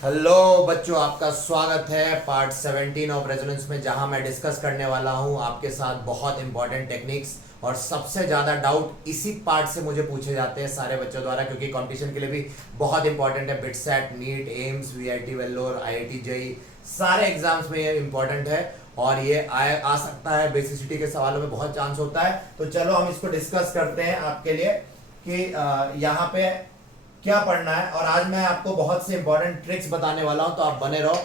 Hello बच्चों, आपका स्वागत है पार्ट 17 ऑफ रेजोनेंस में, जहां मैं डिस्कस करने वाला हूं आपके साथ बहुत इंपॉर्टेंट टेक्निक्स। और सबसे ज़्यादा डाउट इसी पार्ट से मुझे पूछे जाते हैं सारे बच्चों द्वारा, क्योंकि कंपटीशन के लिए भी बहुत इंपॉर्टेंट है। BITSAT, NEET, AIIMS, VIT Vellore, IIT JEE, सारे एग्जाम्स में ये इंपॉर्टेंट है। और ये आ सकता है, बेसिसिटी के सवालों में बहुत चांस होता है। तो चलो हम इसको डिस्कस करते हैं आपके लिए कि यहाँ पे क्या पढ़ना है। और आज मैं आपको बहुत से इंपॉर्टेंट ट्रिक्स बताने वाला हूं, तो आप बने रहो,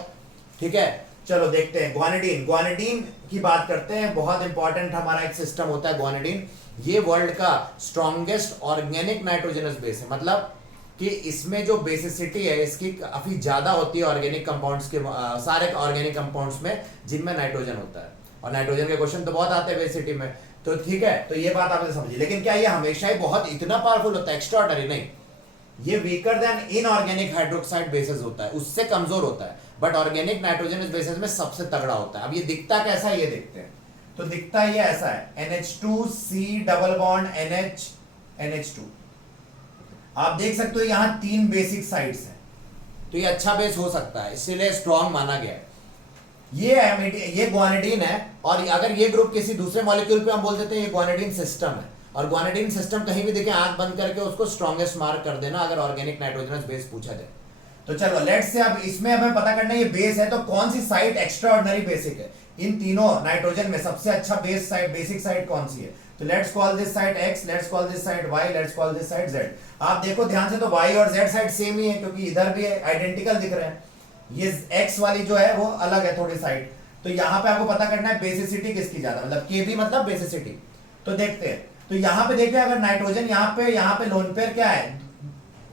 ठीक है। चलो देखते हैं। ग्वानिडीन, ग्वानिडीन की बात करते हैं। बहुत इंपॉर्टेंट हमारा एक सिस्टम होता है ग्वानिडीन। ये वर्ल्ड का स्ट्रॉन्गेस्ट ऑर्गेनिक नाइट्रोजनस बेस है। मतलब कि इसमें जो बेसिसिटी है इसकी काफी ज्यादा होती है ऑर्गेनिक कंपाउंड्स के, सारे ऑर्गेनिक कंपाउंड्स में जिनमें नाइट्रोजन होता है। और नाइट्रोजन के क्वेश्चन तो बहुत आते हैं बेसिसिटी में, तो ठीक है। तो ये बात आपने समझी। लेकिन क्या ये हमेशा ही बहुत इतना पावरफुल होता है? एक्स्ट्रा ऑर्डिनरी नहीं। ये weaker then inorganic hydroxide basis होता है, उससे कमजोर होता है। बट ऑर्गेनिक नाइट्रोजनस बेसिस में सबसे तगड़ा होता है। अब ये दिखता कैसा है, ये देखते हैं। तो दिखता ये ऐसा है, NH2C double bond NH NH2। आप देख सकते हो यहां 3 बेसिक साइड्स हैं, तो ये अच्छा बेस हो सकता है, इसीलिए स्ट्रॉन्ग माना गया है। ये ग्वानिडीन है। और अगर ये ग्रुप किसी दूसरे मॉलिक्यूल पे हम बोल देते हैं ये ग्वानिडीन सिस्टम है। और ग्वानिडीन सिस्टम कहीं भी देखें, आंख बंद करके उसको स्ट्रॉन्गेस्ट मार्क कर देना अगर ऑर्गेनिक नाइट्रोजनस बेस पूछा जाए। तो चलो लेट्स से, अब इसमें हमें पता करना है ये बेस है तो कौन सी साइट एक्स्ट्रा ऑर्डिनरी बेसिक है। इन तीनों नाइट्रोजन में सबसे अच्छा बेस साइट, बेसिक साइट कौन सी है? तो let's call this site X, let's call this site Y, let's call this site Z। आप देखो ध्यान से, तो Y और Z साइड सेम ही है, क्योंकि इधर भी आइडेंटिकल दिख रहे हैं। ये X वाली जो है वो अलग है थोड़ी साइड। तो यहां पे आपको पता करना है बेसिसिटी किसकी ज्यादा, मतलब Kb मतलब बेसिसिटी। तो देखते हैं। तो यहां पे देखिए, अगर नाइट्रोजन यहाँ पे लोन पेयर क्या है,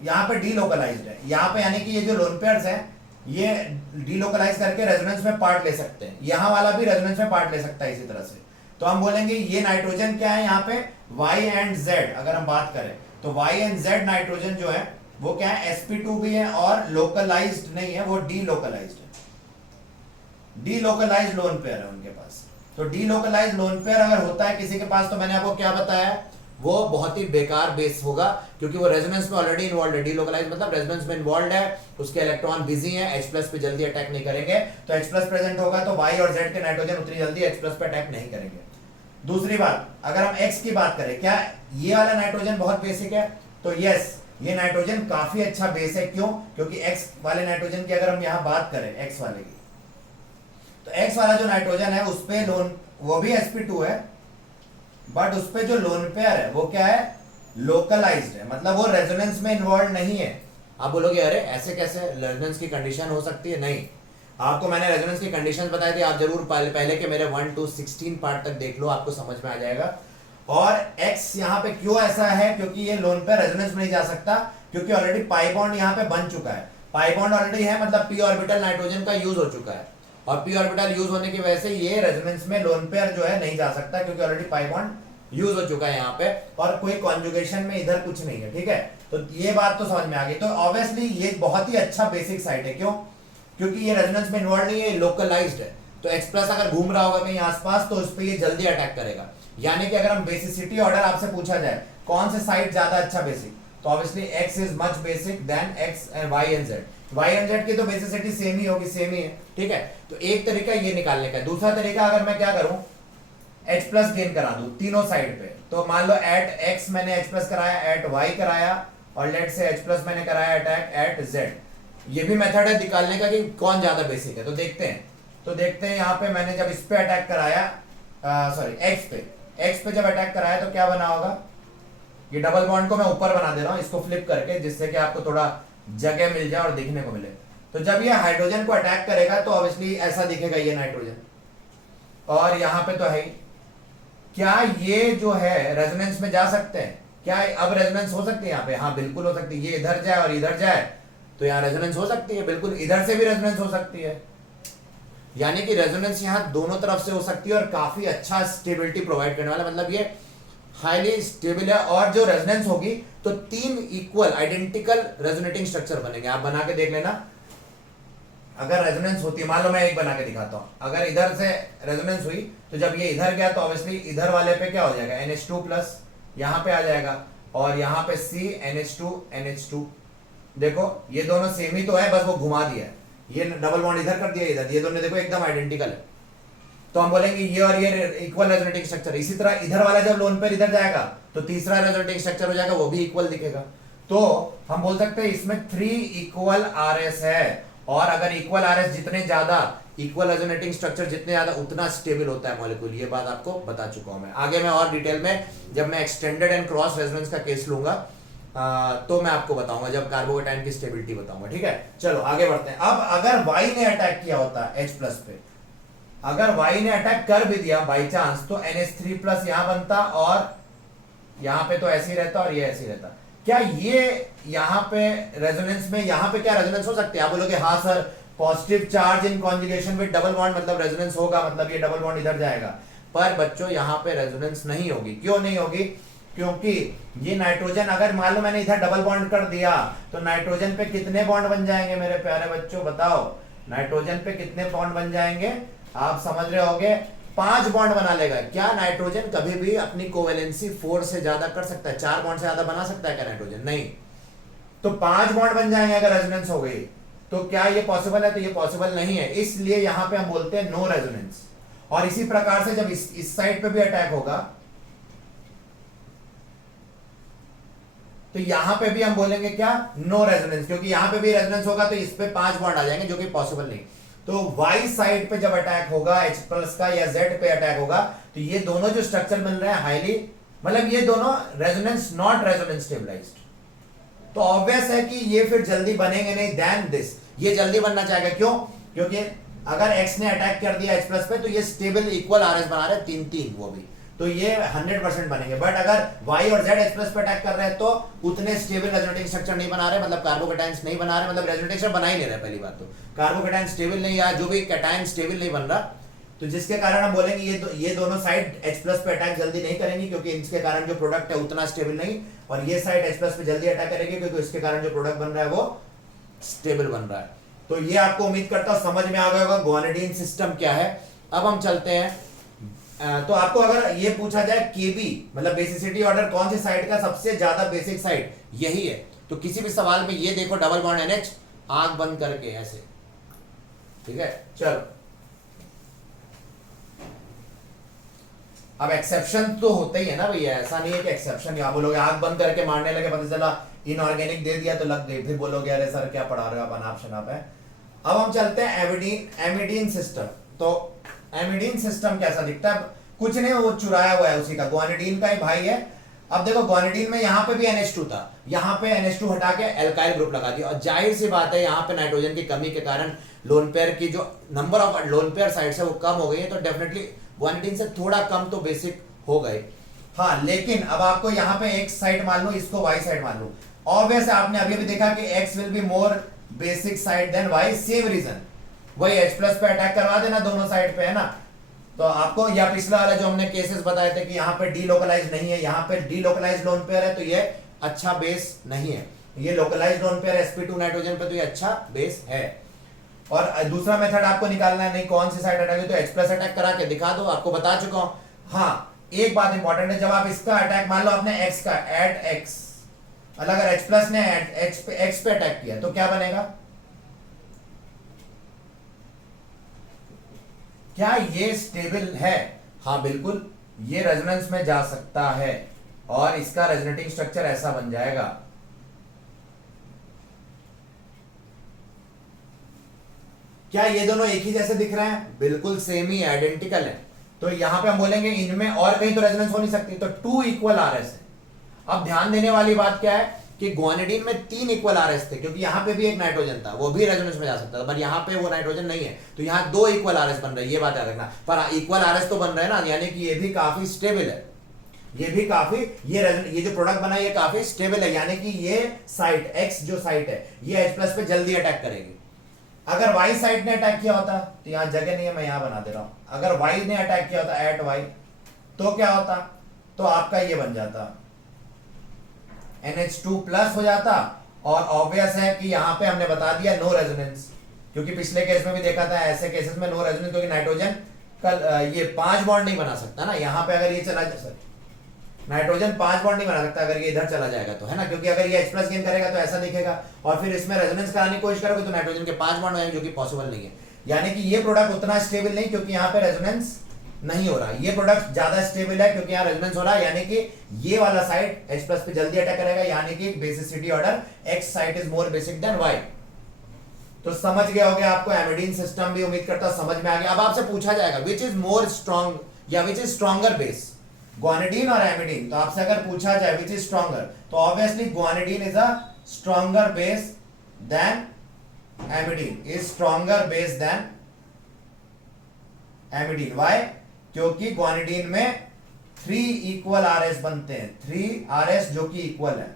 यहाँ पे डीलोकलाइज्ड है। यहाँ पे यानी कि ये जो लोन पेयर्स हैं ये डीलोकलाइज करके रेजोनेंस में पार्ट ले सकते हैं। यहाँ वाला भी रेजोनेंस में पार्ट ले सकता है इसी तरह से। तो हम बोलेंगे ये नाइट्रोजन क्या है, यहाँ पे Y एंड Z अगर हम बात करें तो Y एंड Z नाइट्रोजन जो है वो क्या है, sp2 भी है और लोकलाइज्ड नहीं है, वो डीलोकलाइज्ड है। डीलोकलाइज्ड लोन पेयर है उनके पास। तो डीलोकलाइज्ड लोन पेयर अगर होता है किसी के पास, तो मैंने आपको क्या बताया, वो बहुत ही बेकार बेस होगा, क्योंकि वो रेजोनेंस में ऑलरेडी इन्वॉल्व है। डीलोकलाइज मतलब रेजोनेंस में इन्वॉल्व है, उसके इलेक्ट्रॉन बिजी हैं, H+ पे जल्दी अटैक नहीं करेंगे। तो H+ प्रेजेंट होगा तो Y और Z के नाइट्रोजन उतनी जल्दी H+ पे अटैक नहीं करेंगे। दूसरी बात, अगर हम X की बात करें, क्या ये वाला नाइट्रोजन बहुत बेसिक है? तो यस, ये नाइट्रोजन काफी अच्छा बेस है। क्यों? क्योंकि X वाले नाइट्रोजन की अगर हम यहां बात करें, X वाले की, तो X वाला जो नाइट्रोजन है उस पे लोन, वो भी sp2 है, बट उस पे जो लोन पेयर है वो क्या है, लोकलाइज्ड है। मतलब वो रेजोनेंस में इन्वॉल्व नहीं है। आप बोलोगे अरे ऐसे कैसे, रेजोनेंस की कंडीशन हो सकती है? नहीं, आपको मैंने रेजोनेंस की कंडीशंस बताई थी। आप जरूर पहले के मेरे 1 to 16 पार्ट तक देख लो, आपको समझ में आ जाएगा। और X यहाँ पे क्यों ऐसा है, क्योंकि ये लोन पे रेजोनेंस में नहीं जा सकता, क्योंकि ऑलरेडी पाई बॉन्ड यहाँ पे बन चुका है। पाई बॉन्ड ऑलरेडी है, मतलब p ऑर्बिटल नाइट्रोजन का यूज हो चुका है। और p ऑर्बिटल यूज होने की वजह से ये रेजोनेंस में लोन पेयर जो है नहीं जा सकता, क्योंकि ऑलरेडी पाई बॉन्ड यूज हो चुका है यहाँ पे, और कोई कॉन्जुगेशन में इधर कुछ नहीं है। ठीक है, तो ये बात तो समझ में आ गई। तो ऑब्वियसली ये बहुत ही अच्छा बेसिक साइट है। क्यों? क्योंकि ये रेजोनेंस में इन्वॉल्व नहीं है, लोकलाइज्ड है। तो H+ अगर घूम रहा होगा कहीं आसपास तो उस पर ये जल्दी अटैक करेगा। यानी कि अगर हम बेसिसिटी ऑर्डर आपसे पूछा जाए कौन से साइट ज्यादा अच्छा बेसिक, तो obviously X is much basic than X and Y and Z। Y and Z की तो बेसिसिटी सेम ही होगी, सेम ही है। ठीक है, तो एक तरीका ये निकालने का है। दूसरा तरीका, अगर मैं क्या करूं, H+ गेन करा दूं तीनों साइड पे। तो मान लो एट X मैंने H+ कराया, एट Y कराया, और लेट से H+ मैंने कराया अटैक एट Z। ये भी मेथड है निकालने का कि कौन ज्यादा बेसिक है। तो देखते हैं। यहाँ पे मैंने जब इस पे अटैक कराया, सॉरी X पे जब अटैक कराया तो क्या बना होगा, ये डबल बॉन्ड को मैं ऊपर बना दे रहा हूं इसको फ्लिप करके, जिससे कि आपको थोड़ा जगह मिल जाए और दिखने को मिले। तो जब ये हाइड्रोजन को अटैक करेगा तो ऑब्वियसली ऐसा दिखेगा ये नाइट्रोजन, और यहाँ पे तो है ही। क्या ये जो है रेजोनेंस में जा सकते हैं? क्या अब रेजोनेंस हो सकती है यहाँ पे? हाँ बिल्कुल हो सकती है। ये इधर जाए और इधर जाए तो यहाँ रेजोनेंस हो सकती है, बिल्कुल इधर से भी रेजोनेंस हो सकती है। यानी कि रेजोनेंस यहाँ दोनों तरफ से हो सकती है, और काफी अच्छा स्टेबिलिटी प्रोवाइड करने वाला, मतलब ये हाईली स्टेबल है। और जो रेजोनेंस होगी तो 3 इक्वल आइडेंटिकल रेजोनेटिंग स्ट्रक्चर बनेंगे। आप बना के देख लेना, अगर रेजोनेंस होती है, मान लो मैं एक बना के दिखाता हूं, अगर इधर से रेजोनेंस हुई तो जब ये इधर गया तो ऑब्वियसली इधर वाले पे क्या हो जाएगा, NH2+ यहां पे आ जाएगा, और यहां पे C NH2 NH2 देखो ये दोनों सेम ही तो है, बस वो घुमा दिया है, ये डबल बॉन्ड इधर कर दिया इधर, ये दोनों देखो एकदम आइडेंटिकल है, तो हम बोलेंगे ये और ये इक्वल रेजोनेटिंग स्ट्रक्चर। इसी तरह इधर वाला जब लोन पेयर इधर जाएगा तो तीसरा रेजोनेटिंग स्ट्रक्चर हो जाएगा, वो भी इक्वल दिखेगा। तो हम बोल सकते हैं इसमें 3 इक्वल आरएस है, और अगर इक्वल आरएस जितने ज्यादा, इक्वल रेजोनेटिंग स्ट्रक्चर जितने ज्यादा, उतना स्टेबल होता है मॉलिक्यूल। ये बात आपको बता चुका हूं मैं। आगे मैं और डिटेल में जब मैं एक्सटेंडेड एंड क्रॉस रेजोनेंस का केस लूंगा तो मैं आपको बताऊंगा, जब कार्बोकेटाइन की स्टेबिलिटी बताऊंगा, ठीक है। चलो आगे बढ़ते हैं। अब अगर Y ने अटैक किया होता H प्लस पे, अगर Y ने अटैक कर भी दिया बाई चांस, तो NH3 प्लस यहां बनता, और यहां पे तो ऐसे ही रहता और ये ऐसे ही रहता। क्या ये यहां पे रेजोनेंस में, यहां पे क्या रेजोनेंस हो सकती है? आप बोलोगे हाँ sir, positive charge in conjugation with double bond मतलब रेजोनेंस होगा, मतलब ये डबल बॉन्ड इधर जाएगा। पर बच्चों यहां पे रेजोनेंस नहीं होगी। क्यों नहीं होगी? क्योंकि ये नाइट्रोजन, अगर मान लो मैंने इधर डबल बॉन्ड कर दिया, तो नाइट्रोजन पे कितने बॉन्ड बन जाएंगे मेरे प्यारे बच्चों, बताओ। नाइट्रोजन पे कितने बॉन्ड बन जाएंगे? आप समझ रहे होगे, 5 बॉन्ड बना लेगा। क्या नाइट्रोजन कभी भी अपनी कोवेलेंसी 4 से ज्यादा कर सकता है? 4 बॉन्ड से ज्यादा बना सकता है क्या नाइट्रोजन? नहीं। तो 5 बॉन्ड बन जाएंगे अगर रेजोनेंस हो गई। तो क्या ये पॉसिबल है? तो ये पॉसिबल नहीं है, इसलिए यहां पे हम बोलते हैं नो रेजोनेंस। और इसी प्रकार से जब इस साइड पे भी अटैक होगा, तो यहां पे भी हम बोलेंगे क्या? नो रेजोनेंस, क्योंकि यहां पे भी रेजोनेंस होगा तो इस पे 5 बॉन्ड आ जाएंगे, जो कि पॉसिबल नहीं। तो Y साइड पे जब अटैक होगा H प्लस का, या Z पे अटैक होगा, तो ये दोनों जो स्ट्रक्चर मिल रहे हैं हाईली, मतलब ये दोनों रेजोनेंस नॉट रेजोनेंस स्टेबलाइज्ड, तो ऑब्वियस है कि ये फिर जल्दी बनेंगे नहीं देन दिस। ये जल्दी बनना चाहेगा, क्यों? क्योंकि अगर X ने अटैक कर दिया H प्लस पे, तो ये स्टेबल इक्वल आरएस बना रहे हैं, 3-3 वो भी, तो ये 100% बनेंगे। बट अगर Y और Z H प्लस पे अटैक कर रहे हैं, तो उतने स्टेबल रेजोनेटिंग स्ट्रक्चर नहीं बना रहे, मतलब कार्बोकेटाइंस नहीं बना रहे, मतलब रेजोनेटिंग स्ट्रक्चर बना ही नहीं रहे। पहली बात तो कार्बोकेटाइन स्टेबल नहीं, या जो भी कैटायन स्टेबल नहीं बन रहा, तो जिसके कारण हम बोलेंगे ये दोनों साइड H प्लस पे अटैक जल्दी नहीं करेंगी, क्योंकि इसके कारण जो प्रोडक्ट है उतना स्टेबल नहीं, और ये साइड H प्लस पे जल्दी अटैक करेगी, क्योंकि इसके कारण जो प्रोडक्ट बन रहा है वो स्टेबल बन रहा है। तो ये आपको उम्मीद करता हूं समझ में आ गया होगा ग्वानिडीन सिस्टम क्या है। अब हम चलते हैं, तो आपको अगर ये पूछा जाए केबी मतलब बेसिसिटी ऑर्डर कौन सी साइड का सबसे ज्यादा बेसिक साइड, यही है। तो किसी भी सवाल में ये देखो डबल बॉन्ड NH, आंख बंद करके ऐसे, ठीक है। चलो अब एक्सेप्शन तो होते ही है ना भैया, ऐसा नहीं है कि एक्सेप्शन यहां बोलोगे आंख बंद करके मारने लगे, पता चला इनऑर्गेनिक दे दिया तो लग गई, फिर बोलोगे अरे सर क्या पढ़ा रहे हो आप, अनाप शनाप है। अब हम चलते हैं एमिडीन सिस्टम। तो एमिडीन सिस्टम कैसा दिखता है? कुछ नहीं, वो चुराया हुआ है उसी का, ग्वानिडीन का ही भाई है। अब देखो ग्वानिडीन में यहां पे भी NH2 था, यहां पे NH2 हटा के एल्काइल ग्रुप लगा दिया, और जाहिर सी बात है यहां पे नाइट्रोजन की कमी के कारण लोन पेयर की जो number of lone pair sides है वो कम हो गई है, तो डेफिनेटली ग्वानिडीन से थोड़ा कम तो बेसिक हो गए। हाँ, लेकिन अब आपको यहाँ पे X साइड मान लो, इसको Y साइड मान लो, ऑब्वियस आपने अभी भी देखा कि X will be more basic side than Y, same reason, वही H प्लस पे अटैक करवा देना दोनों साइड पे, है ना। तो आपको या पिछला वाला जो हमने केसेस बताए थे कि यहाँ पे डीलोकलाइज नहीं है, यहाँ पे डीलोकलाइज लोन पेयर है, तो ये अच्छा बेस नहीं है। ये localise lone pair sp2 nitrogen पे, तो ये अच्छा बेस है। और दूसरा मेथड आपको निकालना है, नहीं कौन सी साइड अटैक है, तो H प्लस अटैक करा के दिखा दो, आपको बता चुका हूं। हाँ, एक बात इंपॉर्टेंट है, जब आप इसका अटैक मान लो आपने X का एट X, अगर H प्लस ने X पे अटैक किया तो क्या बनेगा? क्या ये स्टेबल है? हाँ बिल्कुल, ये रेजोनेंस में जा सकता है, और इसका रेजोनेटिंग स्ट्रक्चर ऐसा बन जाएगा। क्या ये दोनों एक ही जैसे दिख रहे हैं? बिल्कुल सेम ही आइडेंटिकल है। तो यहां पे हम बोलेंगे इनमें और कहीं तो रेजोनेंस हो नहीं सकती, तो 2 इक्वल आरएस है। अब ध्यान देने वाली बात क्या है कि ग्वानिडीन में 3 इक्वल आरएस थे, क्योंकि यहां पे भी एक नाइट्रोजन था, वो भी रेजोनेंस में जा सकता था, पर यहां पे वो नाइट्रोजन नहीं है, तो यहां 2 इक्वल आरएस बन रहे हैं, ये बात याद रखना। पर इक्वल आरएस तो बन रहे हैं ना, यानी कि ये भी काफी स्टेबल है, ये भी काफी, ये जो प्रोडक्ट बना है ये काफी स्टेबल है, यानी कि ये साइट X जो साइट है ये H प्लस पे जल्दी अटैक करेगी। अगर Y साइड ने अटैक किया होता, तो यहां जगह नहीं है, मैं यहां बना दे रहा हूं, अगर Y ने अटैक किया होता एट Y, तो क्या होता? तो आपका ये बन जाता NH2 प्लस हो जाता, और ऑब्वियस है कि यहां पे हमने बता दिया नो रेजोनेंस, क्योंकि पिछले केस में भी देखा था ऐसे केसेस में नो रेजोनेंस, क्योंकि नाइट्रोजन का ये 5 बॉन्ड नहीं बना सकता ना। यहां पे अगर ये चला नाइट्रोजन 5 बॉन्ड नहीं बना सकता अगर ये इधर चला जाएगा तो, है ना, क्योंकि अगर ये H+ गेन करेगा तो ऐसा दिखेगा, और फिर इसमें रेजोनेंस कराने की कोशिश करोगे तो नाइट्रोजन के 5 बॉन्ड आएंगे, जो कि पॉसिबल नहीं है। यानी कि ये प्रोडक्ट उतना स्टेबल नहीं, क्योंकि यहाँ पे रेजोनेंस नहीं हो रहा। ये प्रोडक्ट ज्यादा स्टेबल है क्योंकि यहाँ रेजोनेंस हो रहा है, यानी कि ये वाला साइड H+ पे जल्दी अटैक करेगा, यानी कि basicity order X side is more basic than Y। तो समझ गए होगे आपको एमिडीन सिस्टम भी, उम्मीद करता हूं समझ में आ गया। अब आपसे पूछा जाएगा विच इज मोर स्ट्रॉन्ग या which is stronger base, guanidine और एमिडीन। तो आपसे अगर पूछा जाए विच इज स्ट्रॉन्गर, तो obviously guanidine is a stronger base than amidine, is stronger base than amidine. Why? क्योंकि ग्वानिडीन में 3 इक्वल RS बनते हैं, 3 RS जो कि इक्वल है,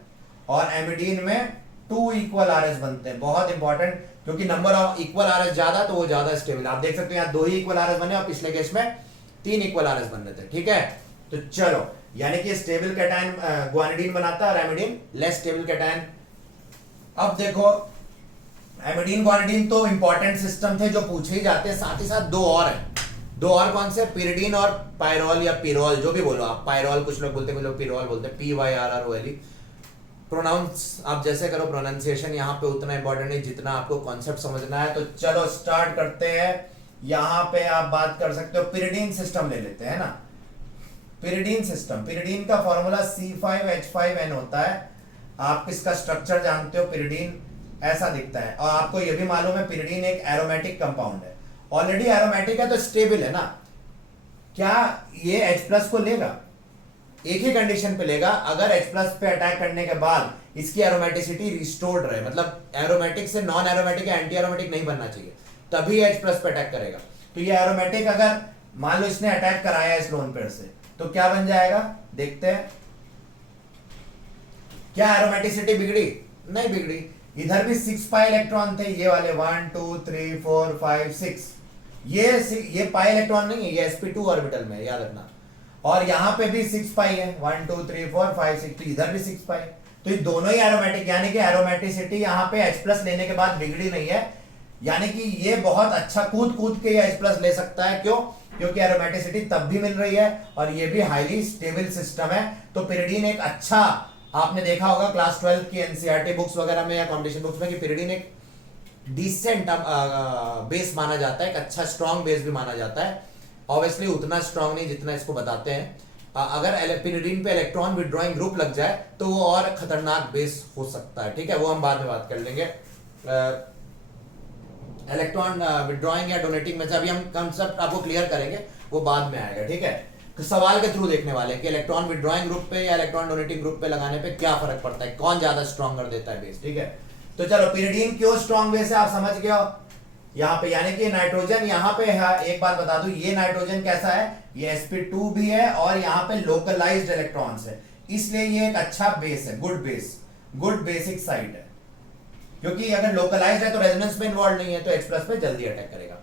और एमिडीन में 2 इक्वल RS बनते हैं। बहुत इंपॉर्टेंट, क्योंकि नंबर ऑफ इक्वल RS ज्यादा तो वो ज्यादा स्टेबल। आप देख सकते हो यहाँ 2 ही इक्वल RS बने और पिछले केस में 3 इक्वल RS बन रहे थे, ठीक है। तो चलो, यानी कि स्टेबल कैटायन ग्वानिडीन बनाता है और एमिडीन लेस स्टेबल कैटायन। अब देखो, एमिडीन ग्वानिडीन तो इंपॉर्टेंट सिस्टम थे जो पूछे ही जाते हैं, साथ ही साथ दो और हैं। दो और कौन से? पिरिडीन और पायरोल या पिरोल, जो भी बोलो आप। पायरोल कुछ लोग बोलते हैं, कुछ लोग पिरोल बोलते हैं, PYRROL। प्रोनाउंस आप जैसे करो, प्रोनाउंसिएशन यहाँ पे उतना इंपॉर्टेंट नहीं जितना आपको कॉन्सेप्ट समझना है। तो चलो स्टार्ट करते हैं। यहाँ पे आप बात कर सकते हो, पिरिडीन सिस्टम ले लेते हैं ना। पिरिडीन सिस्टम, पिरिडीन का फॉर्मूला C5H5N होता है। आप इसका स्ट्रक्चर जानते हो, पिरिडीन ऐसा दिखता है, और आपको यह भी मालूम है पिरिडीन एक एरोमेटिक कंपाउंड है। ऑलरेडी एरोमेटिक है तो स्टेबल है ना। क्या ये H+ को लेगा? एक ही कंडीशन पे लेगा, अगर H+ पे अटैक करने के बाद इसकी एरोमेटिसिटी रिस्टोर्ड रहे, मतलब एरोमेटिक से नॉन एरोमेटिक या एंटी एरोमेटिक नहीं बनना चाहिए, तभी H+ पे अटैक करेगा। तो ये एरोमेटिक, अगर मान लो इसने अटैक कराया इस लोन पेयर से, तो क्या बन जाएगा देखते हैं। क्या एरोमेटिसिटी बिगड़ी? नहीं बिगड़ी। इधर भी 6 पाई इलेक्ट्रॉन थे, ये वाले 1 2 3 4 5 6। ये पाई इलेक्ट्रॉन नहीं है, ये sp2 ऑर्बिटल में, याद रखना। और यहां पे भी 6 पाई है, 1 2 3 4 5 6। तो इधर भी 6 पाई, तो ये दोनों ही एरोमेटिक, यानी कि एरोमेटिसिटी यहाँ पे H+ लेने के बाद बिगड़ी नहीं है। यानी कि ये बहुत अच्छा कूद कूद के ये H+ ले सकता है। क्यों? क्योंकि एरोमेटिसिटी तब भी मिल रही है और ये भी हाईली स्टेबल सिस्टम है। तो पिरिडीन एक अच्छा, आपने देखा होगा क्लास 12 की NCERT बुक्स वगैरह में या कॉम्पिटिशन बुक्स में, कि पिरिडीन एक डिसेंट बेस माना जाता है, एक अच्छा स्ट्रॉन्ग बेस भी माना जाता है। ऑब्वियसली उतना स्ट्रॉन्ग नहीं जितना इसको बताते हैं। अगर पिरिडीन पे इलेक्ट्रॉन विड्रॉइंग ग्रुप लग जाए तो वो और खतरनाक बेस हो सकता है, ठीक है, वो हम बाद में बात कर लेंगे। इलेक्ट्रॉन विड्रॉइंग या डोनेटिंग में से अभी हम कंसेप्ट आपको क्लियर करेंगे, वो बाद में आएगा, ठीक है। तो सवाल के थ्रू देखने वाले कि इलेक्ट्रॉन विड्रॉइंग ग्रुप पे या इलेक्ट्रॉन डोनेटिंग ग्रुप पे लगाने पे क्या फर्क पड़ता है, कौन ज्यादा स्ट्रॉन्ग कर देता है बेस, ठीक है। तो चलो, पिरिडीन क्यों स्ट्रॉन्ग बेस है आप समझ गए हो यहाँ पे, यानी कि नाइट्रोजन यहाँ पे है। एक बात बता दूं, ये नाइट्रोजन कैसा है, ये sp2 भी है और यहाँ पे लोकलाइज्ड इलेक्ट्रॉन्स है, इसलिए ये एक अच्छा बेस है, good base, good basic site है। क्योंकि अगर लोकलाइज्ड है तो रेजोनेंस में इन्वॉल्व नहीं है, तो H+ पे जल्दी अटैक करेगा।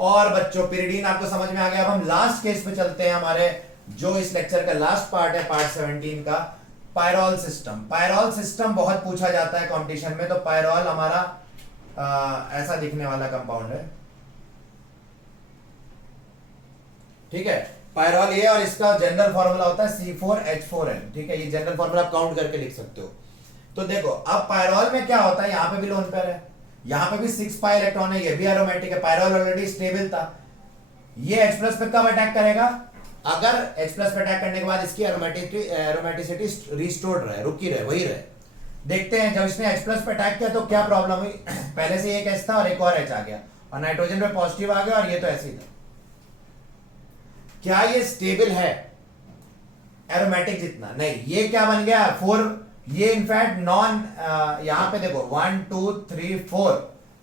और बच्चों, पिरिडीन आपको समझ में आ गया। अब हम लास्ट केस पे चलते हैं, हमारे जो इस लेक्चर का लास्ट पार्ट है, पार्ट 17 का, पायरोल सिस्टम। पायरोल सिस्टम बहुत पूछा जाता है कंपटीशन में। तो पायरोल हमारा ऐसा दिखने वाला कंपाउंड है, ठीक है। पायरोल ये, और इसका जनरल फॉर्मूला होता है C4H4n, ठीक है। ये जनरल फॉर्मूला आप काउंट करके लिख सकते हो। तो देखो, अब पायरोल में क्या होता है, यहाँ पे भी लोन पेयर है, यहाँ पे भी 6 पाई इलेक्ट्रॉन है, ये भी एरोमेटिक है। पायरोल ऑलरेडी स्टेबल था। ये H+ पे कब अटैक करेगा? अगर H+ पे अटैक करने के बाद इसकी एरोमेटिसिटी रिस्टोर्ड रहे, रुकी रहे, वही रहे। देखते हैं, जब इसने H+ पे अटैक किया तो क्या प्रॉब्लम हुई। पहले से एक H था और एक और H आ गया, और नाइट्रोजन पे पॉजिटिव आ गया, और ये तो ऐसे ही था। क्या ये स्टेबल है एरोमेटिक जितना? नहीं। ये क्या बन गया? 4। ये इनफैक्ट नॉन, यहां पे देखो 1 2 3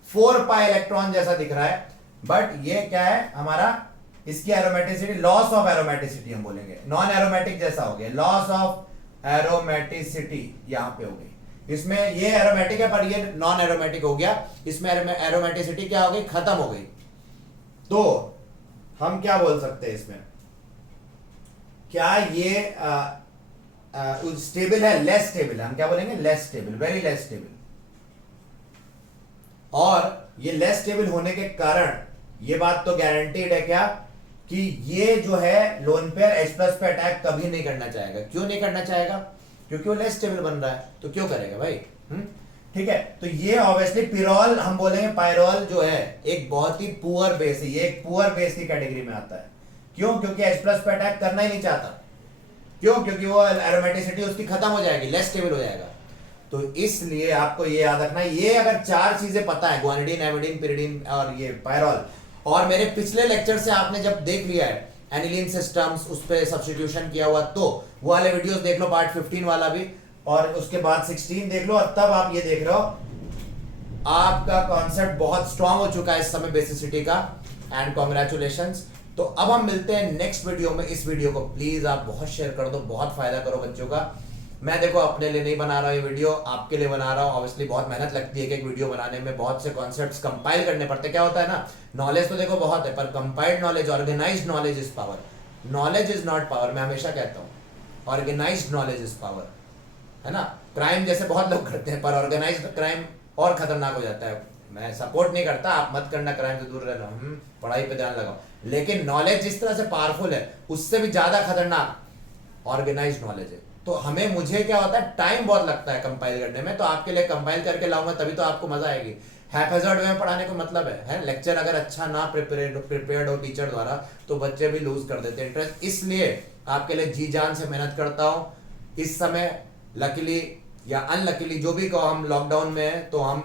4 पाई इलेक्ट्रॉन जैसा दिख रहा है, बट ये क्या है हमारा, इसकी एरोमेटिसिटी, लॉस ऑफ एरोमेटिसिटी हम बोलेंगे, नॉन एरोमेटिक जैसा हो गया, लॉस ऑफ एरोमेटिसिटी यहां पे हो गई। इसमें ये एरोमेटिक है पर ये नॉन एरोमेटिक हो गया, इसमें एरोमेटिसिटी क्या हो गई, खत्म हो गई। तो हम क्या बोल सकते हैं इसमें, क्या ये स्टेबल है? लेस स्टेबल है। हम क्या बोलेंगे? Less stable, very less stable. और ये लेस स्टेबल होने के कारण ये बात तो गारंटीड है क्या, कि ये जो है लोन पेयर H प्लस पे अटैक कभी नहीं करना चाहेगा। क्यों नहीं करना चाहेगा? क्योंकि वो लेस स्टेबल बन रहा है, तो क्यों करेगा भाई? ठीक है, तो ये ऑब्वियसली पिरोल, हम बोलेंगे पायरोल जो है एक बहुत ही पुअर बेस है, ये एक पुअर बेस की कैटेगरी में आता है। क्यों? क्योंकि H प्लस पे अटैक करना ही नहीं चाहता। क्यों? क्योंकि वो एरोमेटिसिटी उसकी खत्म हो जाएगी, लेस स्टेबल हो जाएगा। तो इसलिए आपको ये याद रखना है, ये अगर चार चीजें पता है, ग्वानिडीन, एमिडीन, पिरिडीन और ये पायरोल, और मेरे पिछले लेक्चर से आपने जब देख लिया है एनिलीन सिस्टम्स, उस पर सब्स्टिट्यूशन किया हुआ, तो वो वाले वीडियोस देख लो, पार्ट 15 वाला भी, और उसके बाद 16 देख लो, और तब आप ये देख रहे हो आपका कॉन्सेप्ट बहुत स्ट्रांग हो चुका है इस समय बेसिसिटी का। And congratulations. तो अब हम मिलते हैं नेक्स्ट वीडियो में। इस वीडियो को प्लीज आप बहुत शेयर कर दो, बहुत फायदा करो बच्चों का। मैं देखो अपने लिए नहीं बना रहा हूँ ये वीडियो, आपके लिए बना रहा हूँ। ऑब्वियसली बहुत मेहनत लगती है कि एक वीडियो बनाने में, बहुत से कॉन्सेप्ट्स कंपाइल करने पड़ते हैं। क्या होता है ना, नॉलेज तो देखो बहुत है, पर compiled knowledge, organised knowledge is power. Knowledge is not power, मैं हमेशा कहता हूँ, ऑर्गेनाइज्ड नॉलेज इज पावर, है ना। क्राइम जैसे बहुत लोग करते हैं, पर ऑर्गेनाइज्ड क्राइम और खतरनाक हो जाता है। मैं सपोर्ट नहीं करता, आप मत करना, क्राइम से दूर रहना, पढ़ाई पे ध्यान लगाओ। लेकिन नॉलेज जिस तरह से पावरफुल है, उससे भी ज्यादा खतरनाक ऑर्गेनाइज्ड नॉलेज है। तो मुझे क्या होता है, टाइम बहुत लगता है कंपाइल करने में, तो आपके लिए कंपाइल करके लाऊंगा, तभी तो आपको मजा आएगी। हैफेजर्ड वे में पढ़ाने को मतलब है लेक्चर अगर अच्छा ना प्रिपेयर्ड हो टीचर द्वारा, तो बच्चे भी लूज कर देते हैं इंटरेस्ट। इसलिए आपके लिए जी जान से मेहनत करता हूँ। इस समय लकीली या अनलकीली जो भी कहो, हम लॉकडाउन में हैं, तो हम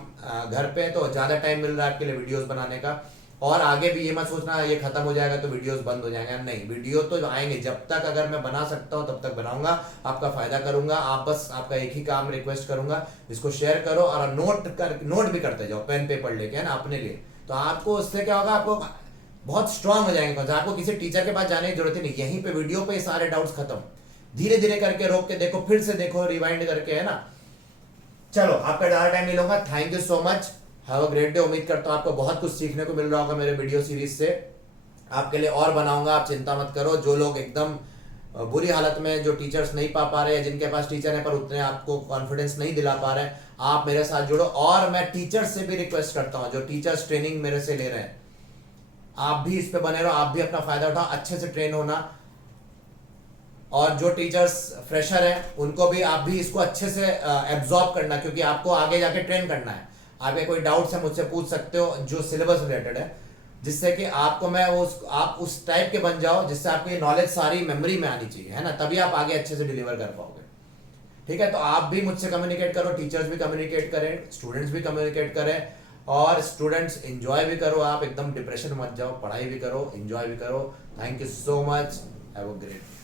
घर पे हैं, तो ज्यादा टाइम मिल रहा है आपके लिए वीडियोस बनाने का। और आगे भी ये मत सोचना ये खत्म हो जाएगा तो वीडियोस बंद हो जाएंगे, नहीं, वीडियो तो आएंगे। जब तक अगर मैं बना सकता हूँ तब तक बनाऊंगा, आपका फायदा करूंगा। आप बस, आपका एक ही काम रिक्वेस्ट करूंगा, इसको शेयर करो और नोट भी करते जाओ पेन पेपर लेके, है ना, अपने लिए। तो आपको उससे क्या होगा, आपको बहुत स्ट्रांग हो जाएंगे। आपको किसी टीचर के पास जाने की जरूरत ही नहीं, यहीं पे वीडियो पे सारे डाउट्स खत्म। धीरे धीरे करके रोक के देखो, फिर से देखो, रिवाइंड करके, है ना। चलो, आपका ज्यादा टाइम नहीं लूंगा। Thank you so much, have a great day. उम्मीद करता हूं आपको बहुत कुछ सीखने को मिल रहा होगा मेरे वीडियो सीरीज से। आपके लिए और बनाऊंगा, आप चिंता मत करो। जो लोग एकदम बुरी हालत में, जो टीचर्स नहीं पा रहे हैं, जिनके पास टीचर है पर उतने आपको कॉन्फिडेंस नहीं दिला पा रहे हैं, आप मेरे साथ जुड़ो। और मैं टीचर्स से भी रिक्वेस्ट करता हूं, जो टीचर्स ट्रेनिंग मेरे से ले रहे हैं, आप भी इस पे बने रहो, आप भी अपना फायदा उठाओ, अच्छे से ट्रेन होना। और जो टीचर्स फ्रेशर हैं, उनको भी आप भी इसको अच्छे से एब्जॉर्ब करना, क्योंकि आपको आगे जाके ट्रेन करना है। आपके कोई डाउट्स है मुझसे पूछ सकते हो, जो सिलेबस रिलेटेड है, जिससे कि आपको मैं आप उस टाइप के बन जाओ जिससे आपकी नॉलेज सारी मेमोरी में आनी चाहिए, है ना, तभी आप आगे अच्छे से डिलीवर कर पाओगे। ठीक है, तो आप भी मुझसे कम्युनिकेट करो, टीचर्स भी कम्युनिकेट करें, स्टूडेंट्स भी कम्युनिकेट करें, और स्टूडेंट्स एंजॉय भी करो। आप एकदम डिप्रेशन मत जाओ, पढ़ाई भी करो, एंजॉय भी करो। Thank you so much, have a great